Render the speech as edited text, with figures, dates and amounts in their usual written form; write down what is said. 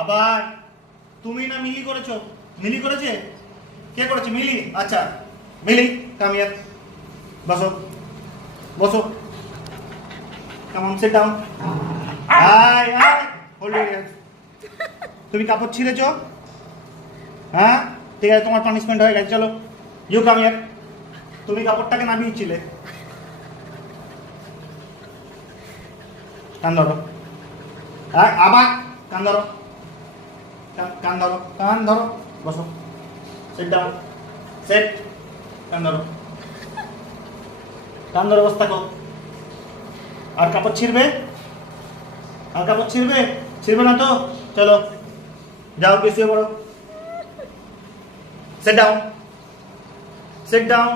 আবার তুমি না মিলি করেছো? মিলি করেছে? কে করেছে? মিলি। আচ্ছা মিলি, কাম হিয়ার। বসো বসো, come on, sit down. I I hold your hands. তুমি কাপড় ছিঁড়েছো? হ্যাঁ, ঠিক আছে, তোমার পানিশমেন্ট হয়ে গেছে। চলো, ইউ কাম হিয়ার। তুমি কাপড়টাকে নামিয়েছিলে। কান ধরো। আবার কান ধরো, কান ধরো, কান ধরো। বসো, সিট ডাউন, সেট। কান ধরো, কান ধরে বসে থাকো। আর কাপড় ছিঁড়বে? আর কাপড় ছিঁড়বে? ছিঁড়বে না তো? চলো যাও, পিছিয়ে পড়ো। Sit down, sit down.